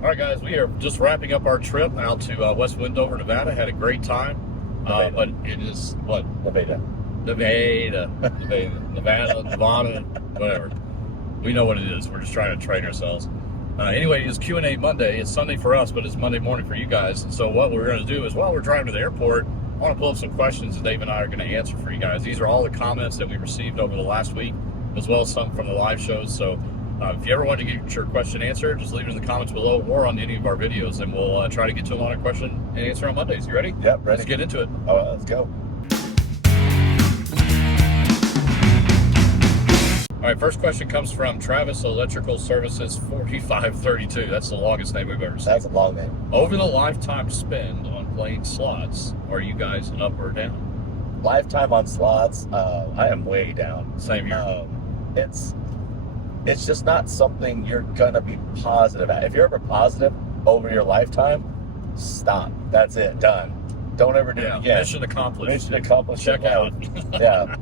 All right, guys, we are just wrapping up our trip out to West Windover, Nevada. Had a great time, but it is what? Nevada. Nevada, whatever. We know what it is. We're just trying to train ourselves. Anyway, it's Q&A Monday. It's Sunday for us, but it's Monday morning for you guys. And so what we're going to do is while we're driving to the airport, I want to pull up some questions that Dave and I are going to answer for you guys. These are all the comments that we received over the last week, as well as some from the live shows. So if you ever want to get your question answered, just leave it in the comments below or on any of our videos, and we'll try to get to them on a question and answer on Mondays. You ready? Yep, ready. Let's get into it. All right, let's go. All right, first question comes from Travis Electrical Services 4532. That's the longest name we've ever seen. That's a long name. Over the lifetime spend on playing slots, are you guys up or down? Lifetime on slots, I am way down. Same here. It's just not something you're gonna be positive at. If you're ever positive over your lifetime, stop. That's it. Done. Don't ever do it again. Mission accomplished. Mission accomplished. Check out. Yeah.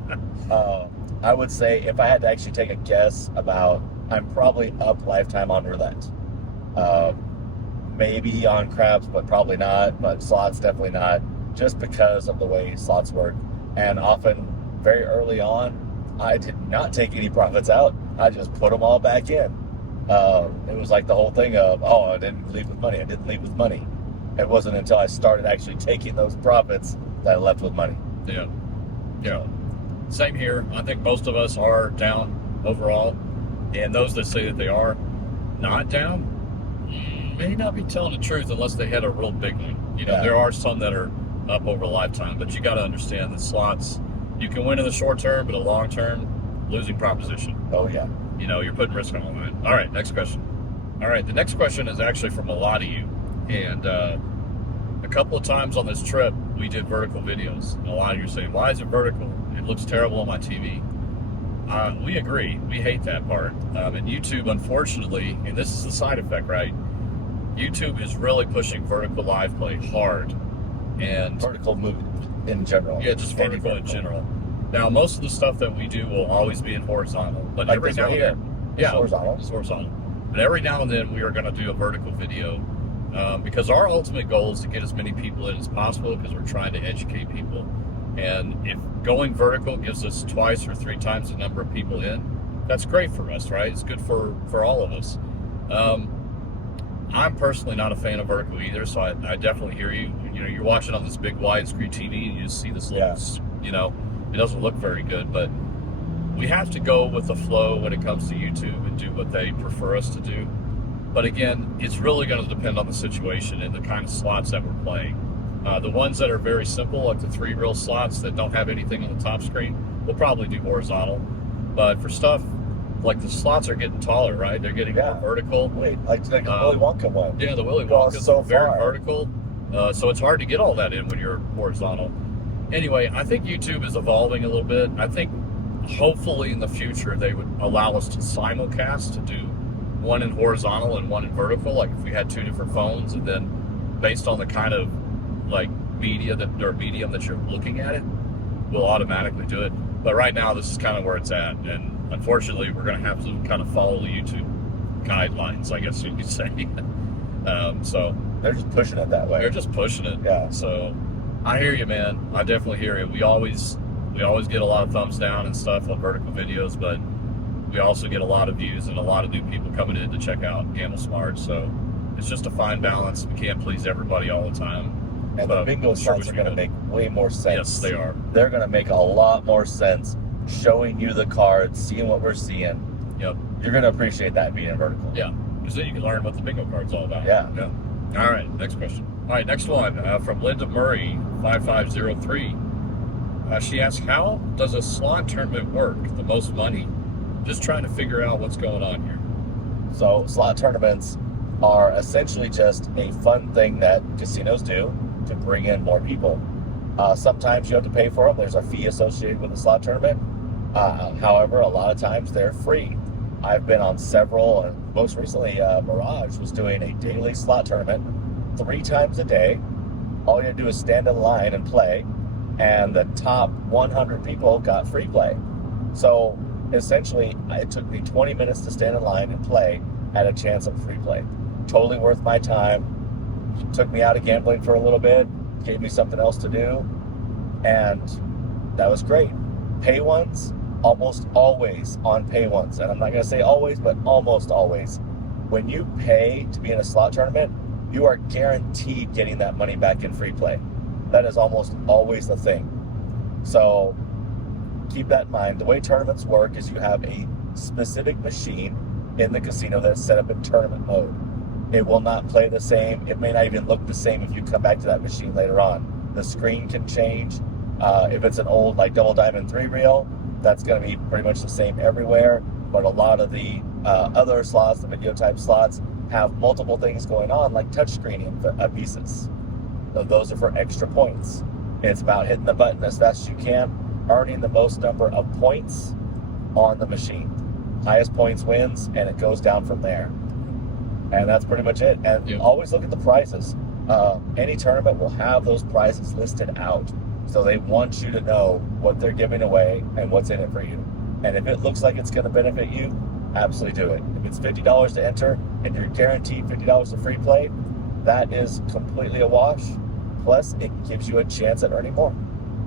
I would say if I had to actually take a guess I'm probably up lifetime on roulette. Maybe on craps, but probably not. But slots, definitely not. Just because of the way slots work. And often, very early on, I did not take any profits out. I just put them all back in. It was like the whole thing of, I didn't leave with money. I didn't leave with money. It wasn't until I started actually taking those profits that I left with money. Yeah. Same here. I think most of us are down overall. And those that say that they are not down may not be telling the truth unless they had a real big one. There are some that are up over a lifetime, but you got to understand that slots, you can win in the short term, but a long term, losing proposition. Oh, yeah. You're putting risk on the line. All right, next question. All right, the next question is actually from a lot of you. And a couple of times on this trip, we did vertical videos. And a lot of you are saying, why is it vertical? It looks terrible on my TV. We agree. We hate that part. And YouTube, unfortunately, and this is the side effect, right? YouTube is really pushing vertical live play hard. And vertical movie in general. Yeah, just vertical in general. Now, most of the stuff that we do will always be in horizontal. But like every now and then, it's horizontal. It's horizontal. But every now and then, we are going to do a vertical video. Because our ultimate goal is to get as many people in as possible because we're trying to educate people. And if going vertical gives us 2 or 3 times the number of people in, that's great for us, right? It's good for all of us. I'm personally not a fan of vertical either, so I definitely hear you. You're watching on this big widescreen TV and you just see this little, it doesn't look very good, but we have to go with the flow when it comes to YouTube and do what they prefer us to do. But again, it's really going to depend on the situation and the kind of slots that we're playing. The ones that are very simple, like the 3-reel slots that don't have anything on the top screen, we'll probably do horizontal. But for stuff like the slots are getting taller, right? They're getting more vertical. Like the Willy Wonka one. Yeah, the Willy Wonka is very vertical. So it's hard to get all that in when you're horizontal. Anyway, I think YouTube is evolving a little bit. I think hopefully in the future they would allow us to simulcast, to do one in horizontal and one in vertical, like if we had 2 different phones, and then based on the kind of like medium that you're looking at it, we'll automatically do it. But right now this is kind of where it's at, and unfortunately we're going to have to kind of follow the YouTube guidelines, I guess you could say. So they're just pushing it that way. They're just pushing it. Yeah. So I hear you, man. I definitely hear you. We always get a lot of thumbs down and stuff on vertical videos, but we also get a lot of views and a lot of new people coming in to check out Gamble Smart. So it's just a fine balance. We can't please everybody all the time. And the bingo slots are going to make way more sense. Yes, they are. They're going to make a lot more sense showing you the cards, seeing what we're seeing. Yep. You're going to appreciate that being vertical. Yeah, because then you can learn what the bingo card's all about. Yeah. All right, next question. All right, next one from Linda Murray, 5503. She asks, how does a slot tournament work? The most money? Just trying to figure out what's going on here. So slot tournaments are essentially just a fun thing that casinos do to bring in more people. Sometimes you have to pay for them. There's a fee associated with a slot tournament. However, a lot of times they're free. I've been on several, and most recently Mirage was doing a daily slot tournament 3 times a day. All you have to do is stand in line and play, and the top 100 people got free play. So essentially, it took me 20 minutes to stand in line and play, had a chance of free play. totally worth my time. Took me out of gambling for a little bit, gave me something else to do, and that was great. Pay ones, almost always on pay ones, and I'm not going to say always, but almost always. When you pay to be in a slot tournament, you are guaranteed getting that money back in free play. That is almost always the thing. So keep that in mind. The way tournaments work is you have a specific machine in the casino that's set up in tournament mode. It will not play the same. It may not even look the same if you come back to that machine later on. The screen can change. If it's an old like double diamond 3-reel, that's going to be pretty much the same everywhere. But a lot of the other slots, the video type slots, have multiple things going on, like touch screening pieces. So those are for extra points. It's about hitting the button as fast as you can, earning the most number of points on the machine. Highest points wins, and it goes down from there. And that's pretty much it. And always look at the prizes. Any tournament will have those prizes listed out. So they want you to know what they're giving away and what's in it for you. And if it looks like it's going to benefit you, absolutely do it. If it's $50 to enter and you're guaranteed $50 of free play, that is completely a wash. Plus, it gives you a chance at earning more.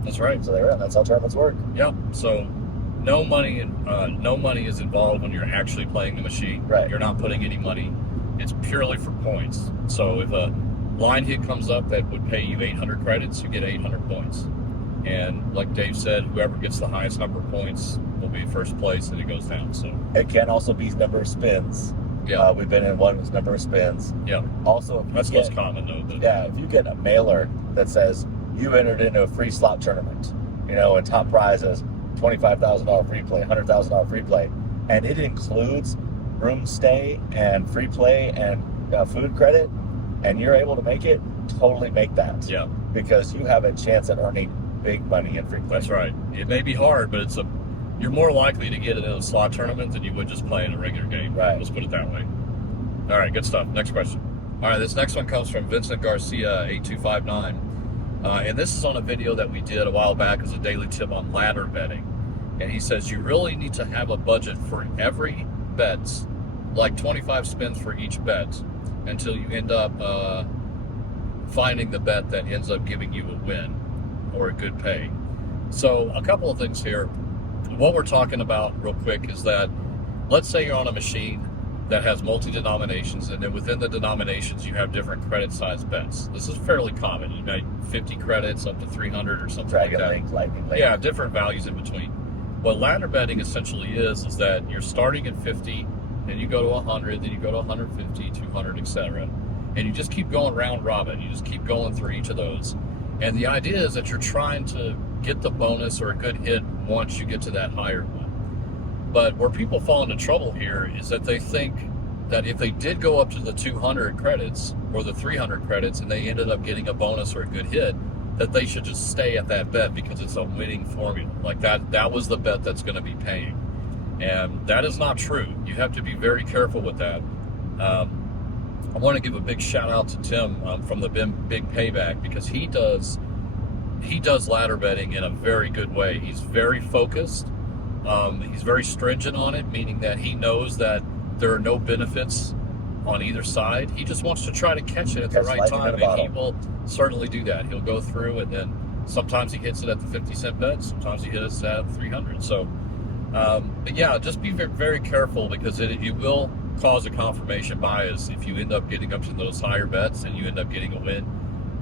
That's right. So there, that's how tournaments work. Yep. So no money is involved when you're actually playing the machine. Right. You're not putting any money. It's purely for points. So if a line hit comes up that would pay you 800 credits, you get 800 points. And like Dave said, whoever gets the highest number of points will be first place, and it goes down. So it can also be number of spins. Yeah, we've been in one with number of spins. Yeah. Also, that's most common though. But yeah, if you get a mailer that says you entered into a free slot tournament, and top prize is $25,000 free play, $100,000 free play, and it includes room stay and free play and food credit, and you're able to make it, totally make that. Yeah. Because you have a chance at earning big money in free play. That's right. It may be hard, but you're more likely to get it in a slot tournament than you would just play in a regular game. Right. Let's put it that way. All right, good stuff. Next question. All right, this next one comes from Vincent Garcia, 8259. And this is on a video that we did a while back as a daily tip on ladder betting. And he says, you really need to have a budget for every bet, like 25 spins for each bet, until you end up finding the bet that ends up giving you a win or a good pay. So a couple of things here. What we're talking about real quick is that, let's say you're on a machine that has multi-denominations, and then within the denominations you have different credit size bets. This is fairly common. You make 50 credits up to 300 or something like that. Dragon Link, Lightning Link. Yeah, different values in between. What ladder betting essentially is that you're starting at 50, then you go to 100, then you go to 150, 200, etc. And you just keep going round robin. You just keep going through each of those. And the idea is that you're trying to get the bonus or a good hit once you get to that higher one. But where people fall into trouble here is that they think that if they did go up to the 200 credits or the 300 credits and they ended up getting a bonus or a good hit, that they should just stay at that bet because it's a winning formula. Like that was the bet that's going to be paying. And that is not true. You have to be very careful with that. I want to give a big shout out to Tim from the Big Payback, because he does ladder betting in a very good way. He's very focused. He's very stringent on it, meaning that he knows that there are no benefits on either side. He just wants to try to catch it at the right time, and he will certainly do that. He'll go through, and then sometimes he hits it at the 50-cent bet, sometimes he hits it at 300. So, but yeah, just be very, very careful, because it will cause a confirmation bias if you end up getting up to those higher bets and you end up getting a win.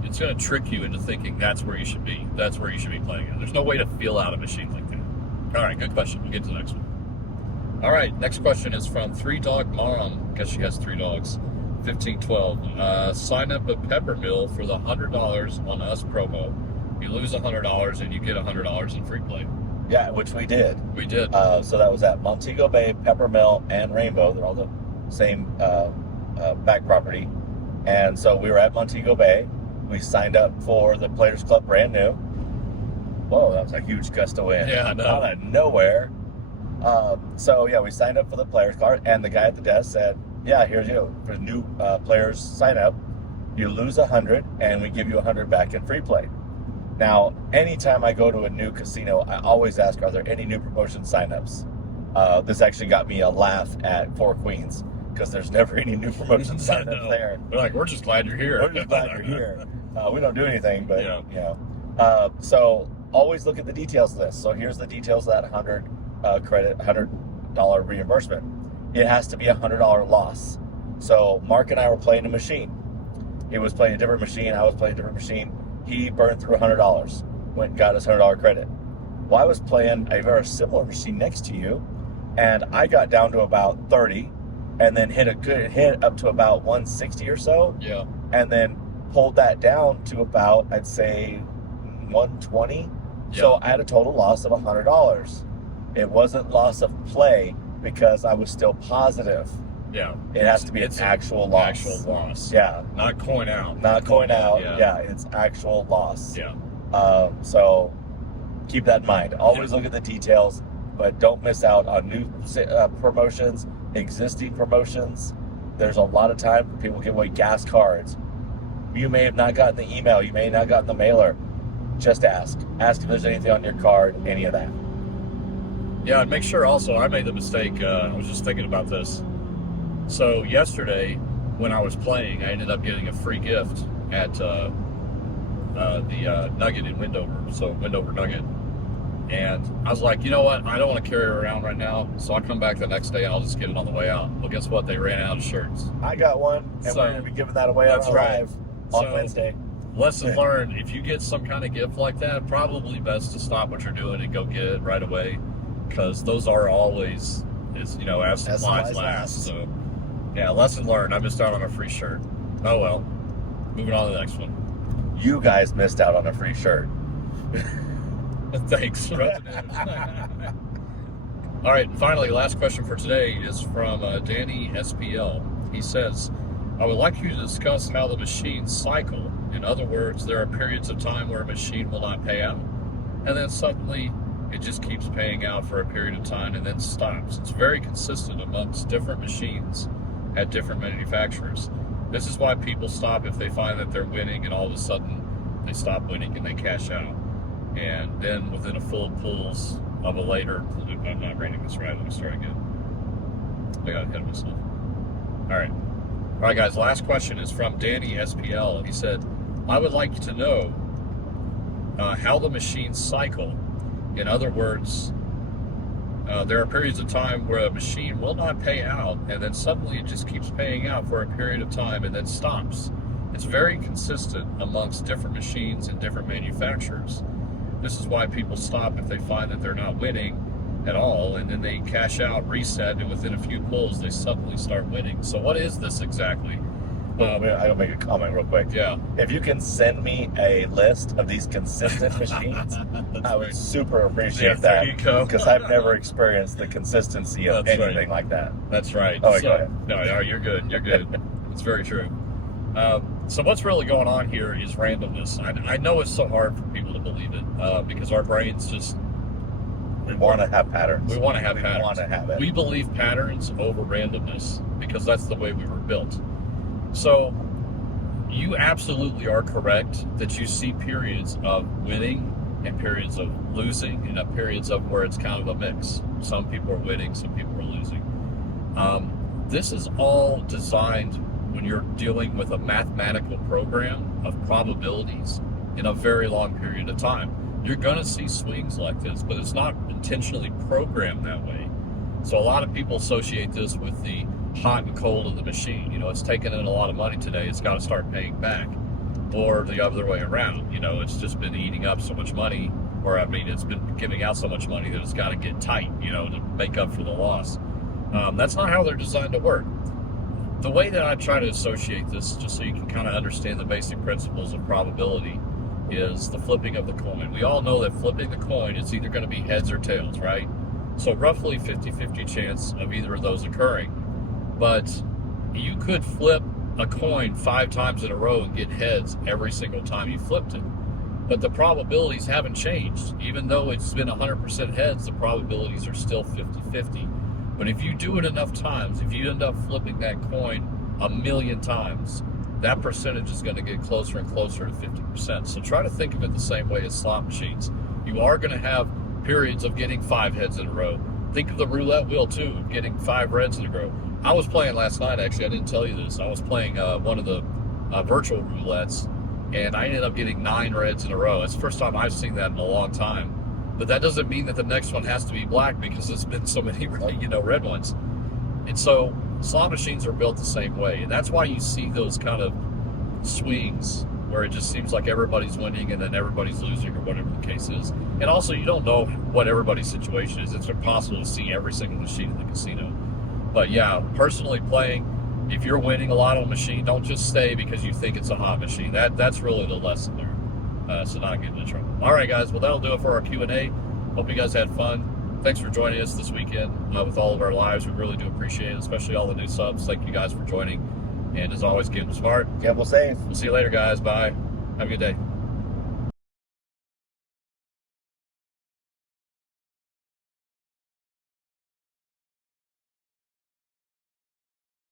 It's going to trick you into thinking that's where you should be. That's where you should be playing it. There's no way to feel out a machine like that. All right, good question. We'll get to the next one. All right, next question is from 3 Dog Mom. I guess she has 3 dogs. 1512. Sign up at Peppermill for the $100 on us promo. You lose $100 and you get $100 in free play. Yeah, which we did. We did. So that was at Montego Bay, Peppermill, and Rainbow. They're all the same back property. And so we were at Montego Bay. We signed up for the Players Club brand new. Whoa, that was a huge gust of wind. Yeah, I know. Out of nowhere. So yeah, we signed up for the Players card, and the guy at the desk said, yeah, here's you. For new players sign up, you lose 100, and we give you 100 back in free play. Now, anytime I go to a new casino, I always ask, are there any new promotion signups? This actually got me a laugh at Four Queens, because there's never any new promotions signed up there. They're like, we're just glad you're here. We're just glad you're here. We don't do anything, but Yeah. you know. So always look at the details of this. So here's the details of that 100 credit, $100 reimbursement. It has to be $100 loss. So Mark and I were playing a machine. He was playing a different machine. I was playing a different machine. He burned through $100. Went and got his $100 credit. Well, I was playing a very similar machine next to you, and I got down to about 30, and then hit a good hit up to about 160 or so. Yeah. And then pulled that down to about, I'd say, 120. Yeah. So I had a total loss of $100. It wasn't loss of play because I was still positive. Yeah. It has to be an actual loss. Actual loss. Yeah. Not coin out. Not coin out. Yeah. Yeah, it's actual loss. Yeah. So keep that in mind. Always look at the details, but don't miss out on new promotions, existing promotions. There's a lot of time people give away gas cards. You may have not gotten the email. You may have not gotten the mailer. Just ask. Ask if there's anything on your card, any of that. Yeah, and make sure also, I made the mistake, I was just thinking about this. So yesterday, when I was playing, I ended up getting a free gift at the Nugget in Wendover, so Wendover Nugget. And I was like, you know what, I don't want to carry it around right now, so I'll come back the next day and I'll just get it on the way out. Well, guess what, they ran out of shirts. I got one, and So, we're going to be giving that away on that's right. live on So, Wednesday. Lesson learned, if you get some kind of gift like that, probably best to stop what you're doing and go get it right away, because those are always, as supplies last. So, yeah, lesson learned. I missed out on a free shirt. Oh well. Moving on to the next one. You guys missed out on a free shirt. Thanks. All right, and finally, last question for today is from Danny SPL. He says, I would like you to discuss how the machines cycle. In other words, there are periods of time where a machine will not pay out, and then suddenly it just keeps paying out for a period of time and then stops. It's very consistent amongst different machines at different manufacturers. This is why people stop if they find that they're winning, and all of a sudden they stop winning and they cash out. And then within a full pulls of a later, I'm not reading this right, let me start again. I got ahead of myself. All right, guys, last question is from Danny SPL. He said, I would like to know how the machines cycle. In other words, there are periods of time where a machine will not pay out, and then suddenly it just keeps paying out for a period of time and then stops. It's very consistent amongst different machines and different manufacturers. This is why people stop if they find that they're not winning at all, and then they cash out, reset, and within a few pulls, they suddenly start winning. So what is this exactly? I'll make a comment real quick. Yeah. If you can send me a list of these consistent machines, I would super appreciate there that. you go. Because I've never experienced the consistency of That's anything right. like that. That's right. Oh, go ahead. No, you're good. You're good. It's very true. So what's really going on here is randomness. I know it's so hard for people to believe it because our brains just... We want to have patterns. We want to have patterns. We want to have it. We believe patterns over randomness because that's the way we were built. So you absolutely are correct that you see periods of winning and periods of losing and periods of where it's kind of a mix. Some people are winning, some people are losing. This is all designed when you're dealing with a mathematical program of probabilities in a very long period of time. You're going to see swings like this, but it's not intentionally programmed that way. So a lot of people associate this with the hot and cold of the machine. It's taken in a lot of money today. It's got to start paying back. Or the other way around. It's just been eating up so much money, it's been giving out so much money that it's got to get tight, to make up for the loss. That's not how they're designed to work. The way that I try to associate this, just so you can kind of understand the basic principles of probability, is the flipping of the coin. We all know that flipping the coin is either going to be heads or tails, right? So roughly 50-50 chance of either of those occurring. But you could flip a coin 5 times in a row and get heads every single time you flipped it. But the probabilities haven't changed. Even though it's been 100% heads, the probabilities are still 50-50. But if you do it enough times, if you end up flipping that coin 1,000,000 times, that percentage is going to get closer and closer to 50%. So try to think of it the same way as slot machines. You are going to have periods of getting 5 heads in a row. Think of the roulette wheel too, getting 5 reds in a row. I was playing last night, actually. I didn't tell you this. I was playing one of the virtual roulettes, and I ended up getting 9 reds in a row. It's the first time I've seen that in a long time. But that doesn't mean that the next one has to be black, because there's been so many, red ones. And so slot machines are built the same way. And that's why you see those kind of swings where it just seems like everybody's winning and then everybody's losing, or whatever the case is. And also, you don't know what everybody's situation is. It's impossible to see every single machine in the casino. But yeah, personally playing, if you're winning a lot on a machine, don't just stay because you think it's a hot machine. That's really the lesson there. So not getting in trouble. All right, guys. Well, that'll do it for our Q&A. Hope you guys had fun. Thanks for joining us this weekend with all of our lives. We really do appreciate it, especially all the new subs. Thank you guys for joining. And as always, gamble smart. Gamble safe. We'll see you later, guys. Bye. Have a good day.